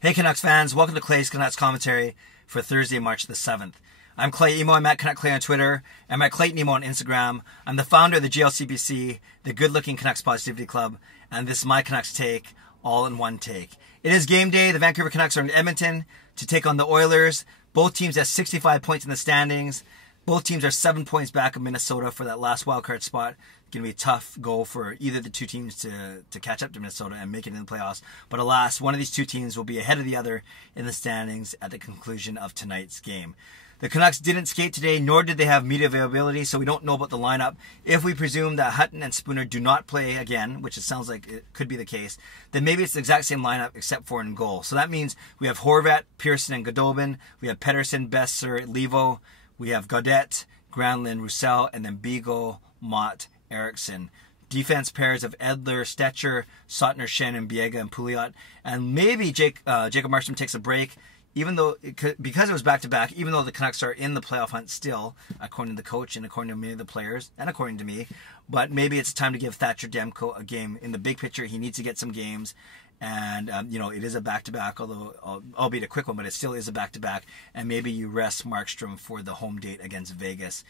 Hey Canucks fans, welcome to Clay's Canucks commentary for Thursday, March the 7th. I'm Clay Emo, I'm at Canuck Clay on Twitter, I'm at Clayton Emo on Instagram. I'm the founder of the GLCBC, the Good Looking Canucks Positivity Club, and this is my Canucks take, all in one take. It is game day. The Vancouver Canucks are in Edmonton to take on the Oilers. Both teams have 65 points in the standings. Both teams are 7 points back of Minnesota for that last wildcard spot. Going to be a tough goal for either the two teams to catch up to Minnesota and make it in the playoffs. But alas, one of these two teams will be ahead of the other in the standings at the conclusion of tonight's game. The Canucks didn't skate today, nor did they have media availability, so we don't know about the lineup. If we presume that Hutton and Spooner do not play again, which it sounds like it could be the case, then maybe it's the exact same lineup except for in goal. So that means we have Horvat, Pearson, and Goodobin. We have Pettersson, Besser, Levo. We have Gaudette, Granlund, Roussel, and then Beagle, Mott, Eriksson. Defense pairs of Edler, Stetcher, Sottner, Shannon, Biega, and Pouliot. And maybe Jacob Markstrom takes a break, even though because it was back-to-back, even though the Canucks are in the playoff hunt still, according to the coach and according to many of the players, and according to me. But maybe it's time to give Thatcher Demko a game. In the big picture, he needs to get some games. And, it is a back-to-back, although albeit a quick one, but it still is a back-to-back. And maybe you rest Markstrom for the home date against Vegas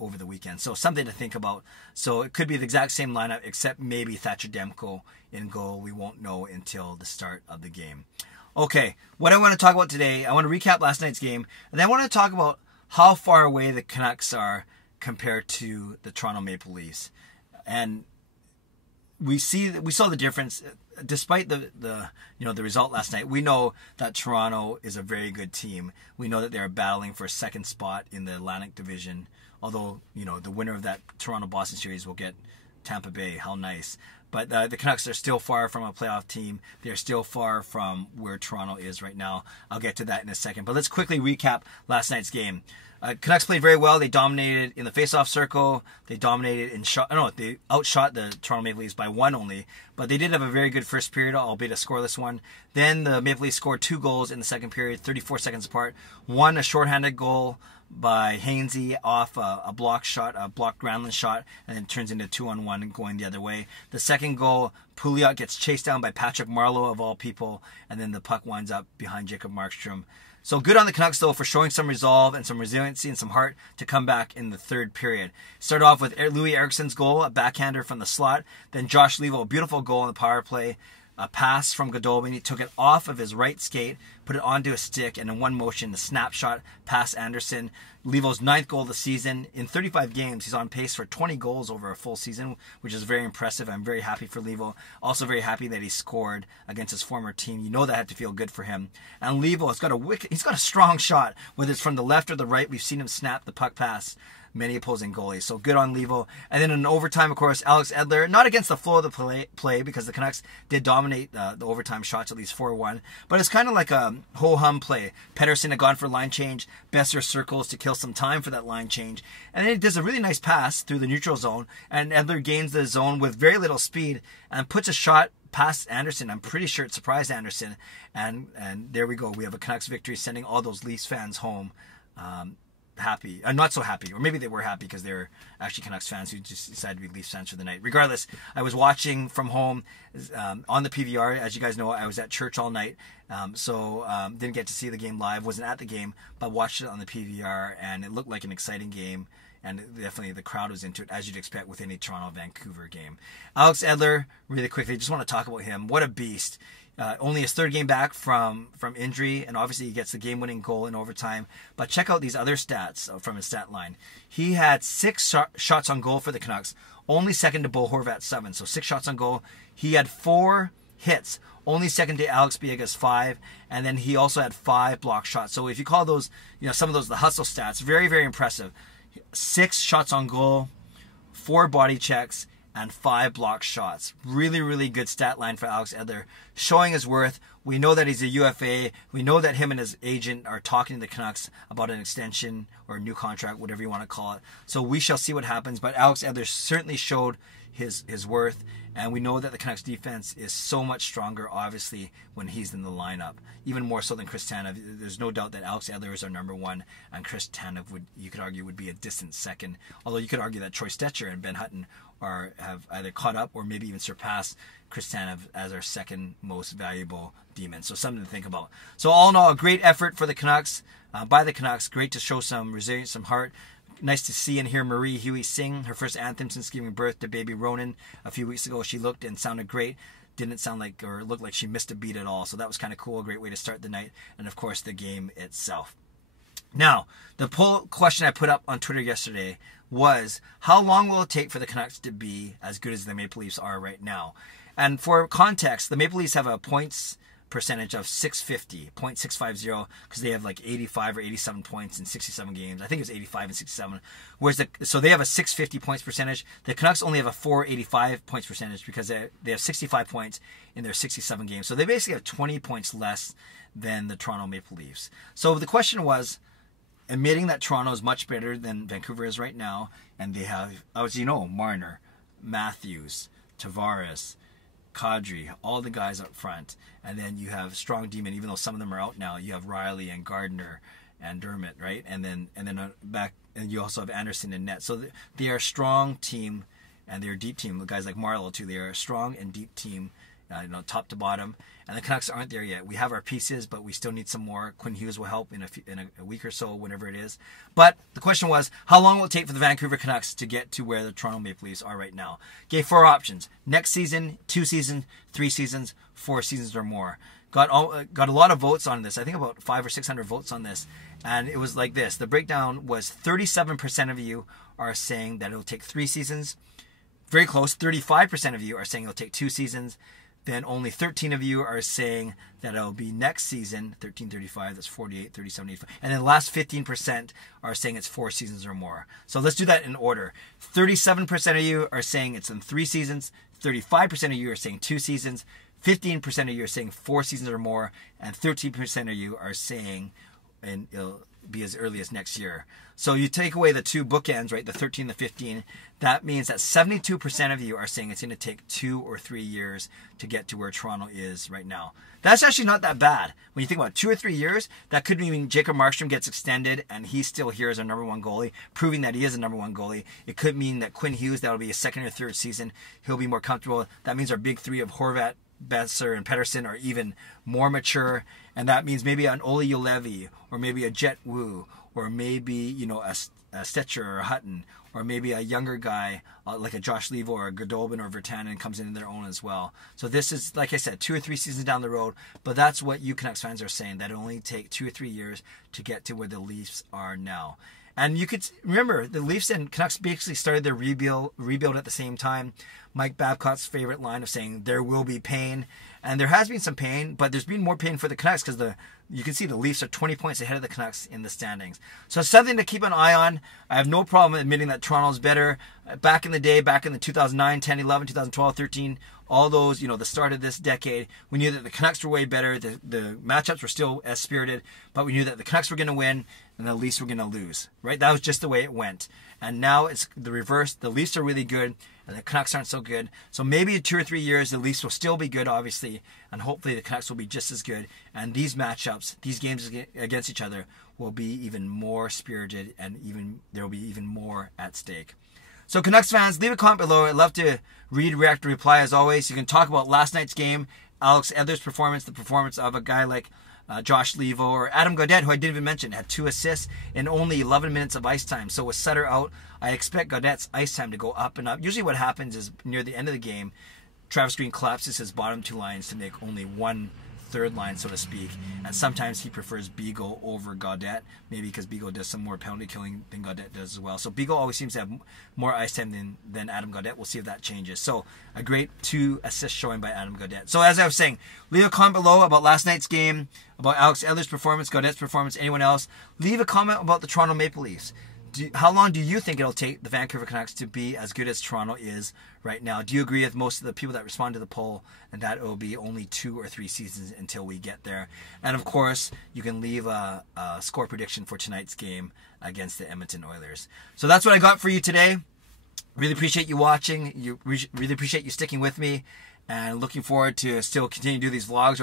over the weekend. So something to think about. So it could be the exact same lineup, except maybe Thatcher Demko in goal. We won't know until the start of the game. Okay, what I want to talk about today, I want to recap last night's game. And then I want to talk about how far away the Canucks are compared to the Toronto Maple Leafs. And we saw the difference. Despite the result last night, we know that Toronto is a very good team. We know that they're battling for a second spot in the Atlantic Division. Although, the winner of that Toronto-Boston series will get Tampa Bay. How nice. But the Canucks are still far from a playoff team. They're still far from where Toronto is right now. I'll get to that in a second. But let's quickly recap last night's game. Canucks played very well. They dominated in the faceoff circle. They dominated in shot. No, they outshot the Toronto Maple Leafs by one only. But they did have a very good first period, albeit a scoreless one. Then the Maple Leafs scored 2 goals in the second period, 34 seconds apart. One, a shorthanded goal by Hainsey off a blocked Granlund shot, and then turns into 2-on-1 going the other way. The second goal, Pouliot gets chased down by Patrick Marleau of all people, and then the puck winds up behind Jacob Markstrom. So good on the Canucks, though, for showing some resolve and some resiliency and some heart to come back in the third period. Started off with Louis Eriksson's goal, a backhander from the slot. Then Josh Levo, a beautiful goal on the power play. A pass from Goodobin. He took it off of his right skate, put it onto a stick, and in one motion, the snapshot past Anderson. Levo's 9th goal of the season. In 35 games, he's on pace for 20 goals over a full season, which is very impressive. I'm very happy for Levo. Also very happy that he scored against his former team. You know that had to feel good for him. And Levo has got he's got a strong shot, whether it's from the left or the right. We've seen him snap the puck past many opposing goalies. So good on Levo. And then in overtime, of course, Alex Edler, not against the flow of the play because the Canucks did dominate the overtime shots, at least 4-1. But it's kind of like a ho-hum play. Pettersson had gone for a line change. Besser circles to kill some time for that line change. And then he does a really nice pass through the neutral zone. And Edler gains the zone with very little speed and puts a shot past Anderson. I'm pretty sure it surprised Anderson. And there we go. We have a Canucks victory, sending all those Leafs fans home. Happy, not so happy, or maybe they were happy because they were actually Canucks fans who just decided to be Leafs fans for the night. Regardless, I was watching from home on the PVR. As you guys know, I was at church all night, so didn't get to see the game live, wasn't at the game, but watched it on the PVR, and it looked like an exciting game, and definitely the crowd was into it, as you'd expect with any Toronto-Vancouver game. Alex Edler, really quickly, just want to talk about him. What a beast. Only his third game back from injury, and obviously he gets the game-winning goal in overtime. But check out these other stats from his stat line. He had 6 shots on goal for the Canucks, only second to Bo Horvat's 7. So 6 shots on goal. He had 4 hits, only second to Alex Biega's 5, and then he also had 5 block shots. So if you call those, some of those the hustle stats, very, very impressive. 6 shots on goal, 4 body checks, and 5 block shots. Really, really good stat line for Alex Edler, showing his worth. We know that he's a UFA. We know that him and his agent are talking to the Canucks about an extension or a new contract, whatever you want to call it. So we shall see what happens. But Alex Edler certainly showed his worth. And we know that the Canucks defense is so much stronger, obviously, when he's in the lineup. Even more so than Chris Tanev. There's no doubt that Alex Edler is our number one, and Chris Tanev you could argue, would be a distant second. Although you could argue that Troy Stecher and Ben Hutton have either caught up or maybe even surpassed Chris Tanev as our second most valuable D-man. So something to think about. So all in all, a great effort for the Canucks, by the Canucks. Great to show some resilience, some heart. Nice to see and hear Marie Huey sing her first anthem since giving birth to baby Ronan a few weeks ago. She looked and sounded great. Didn't sound like or look like she missed a beat at all. So that was kind of cool. A great way to start the night. And of course, the game itself. Now, the poll question I put up on Twitter yesterday was, how long will it take for the Canucks to be as good as the Maple Leafs are right now? And for context, the Maple Leafs have a points percentage of 650, because they have like 85 or 87 points in 67 games. I think it's 85 and 67. Whereas so they have a 650 points percentage. The Canucks only have a 485 points percentage because they have 65 points in their 67 games. So they basically have 20 points less than the Toronto Maple Leafs. So the question was, admitting that Toronto is much better than Vancouver is right now, and they have, as you know, Marner, Matthews, Tavares, Kadri, all the guys up front, and then you have strong D-men. Even though some of them are out now, you have Riley and Gardner and Dermott, right? And then back, and you also have Anderson and net. So they are a strong team, and they're a deep team. The guys like Marlowe too. They are a strong and deep team, top to bottom. And the Canucks aren't there yet. We have our pieces, but we still need some more. Quinn Hughes will help in a week or so, whenever it is. But the question was, how long will it take for the Vancouver Canucks to get to where the Toronto Maple Leafs are right now? Gave 4 options: next season, 2 seasons, 3 seasons, 4 seasons or more. Got a lot of votes on this. I think about 500 or 600 votes on this. And it was like this. The breakdown was 37% of you are saying that it'll take 3 seasons. Very close. 35% of you are saying it'll take 2 seasons. Then only 13 of you are saying that it'll be next season, 1335, that's 48, 37, 85. And then the last 15% are saying it's 4 seasons or more. So let's do that in order. 37% of you are saying it's in 3 seasons. 35% of you are saying 2 seasons. 15% of you are saying 4 seasons or more. And 13% of you are saying it'll be as early as next year. So you take away the 2 bookends, right, the 13 and the 15, that means that 72% of you are saying it's going to take 2 or 3 years to get to where Toronto is right now. That's actually not that bad. When you think about 2 or 3 years, that could mean Jacob Markstrom gets extended and he's still here as our number 1 goalie, proving that he is a number 1 goalie. It could mean that Quinn Hughes, that'll be his 2nd or 3rd season, he'll be more comfortable. That means our big 3 of Horvat, Besser, and Pettersson are even more mature. And that means maybe an Ole Julevi, or maybe a Jet Wu, or maybe, a Stetcher or a Hutton, or maybe a younger guy like a Josh Levo or a Godolbin or Virtanen comes in their own as well. So this is, like I said, 2 or 3 seasons down the road, but that's what you Canucks fans are saying, that it'll only take 2 or 3 years to get to where the Leafs are now. And you could remember, the Leafs and Canucks basically started their rebuild at the same time. Mike Babcock's favorite line of saying, there will be pain. And there has been some pain, but there's been more pain for the Canucks because you can see the Leafs are 20 points ahead of the Canucks in the standings. So it's something to keep an eye on. I have no problem admitting that Toronto's better. Back in the day, back in the 2009, 10, 11, 2012, 13, all those, the start of this decade, we knew that the Canucks were way better. The matchups were still as spirited, but we knew that the Canucks were going to win and the Leafs were going to lose, right? That was just the way it went. And now it's the reverse. The Leafs are really good and the Canucks aren't so good. So maybe in 2 or 3 years, the Leafs will still be good, obviously, and hopefully the Canucks will be just as good. And these matchups, these games against each other, will be even more spirited, and there will be even more at stake. So Canucks fans, leave a comment below. I'd love to read, react, or reply as always. You can talk about last night's game, Alex Edler's performance, the performance of a guy like Josh Levo, or Adam Gaudette, who I didn't even mention, had 2 assists in only 11 minutes of ice time. So with Sutter out, I expect Gaudette's ice time to go up and up. Usually what happens is near the end of the game, Travis Green collapses his bottom 2 lines to make only 1 third line, so to speak. And sometimes he prefers Beagle over Gaudette, maybe because Beagle does some more penalty killing than Gaudette does as well. So Beagle always seems to have more ice time than Adam Gaudette. We'll see if that changes. So a great 2 assist showing by Adam Gaudette. So as I was saying, leave a comment below about last night's game, about Alex Edler's performance, Gaudette's performance, anyone else. Leave a comment about the Toronto Maple Leafs. How long do you think it'll take the Vancouver Canucks to be as good as Toronto is right now? Do you agree with most of the people that respond to the poll, and that it will be only 2 or 3 seasons until we get there? And of course, you can leave a score prediction for tonight's game against the Edmonton Oilers. So that's what I got for you today. Really appreciate you watching. Really appreciate you sticking with me, and looking forward to still continue to do these vlogs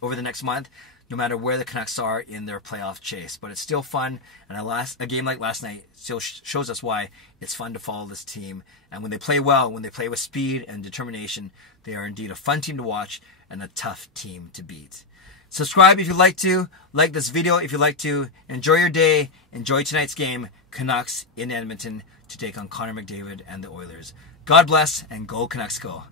over the next month, no matter where the Canucks are in their playoff chase. But it's still fun, and a game like last night still shows us why it's fun to follow this team. And when they play well, when they play with speed and determination, they are indeed a fun team to watch and a tough team to beat. Subscribe if you'd like to. Like this video if you'd like to. Enjoy your day. Enjoy tonight's game. Canucks in Edmonton to take on Connor McDavid and the Oilers. God bless, and go Canucks go.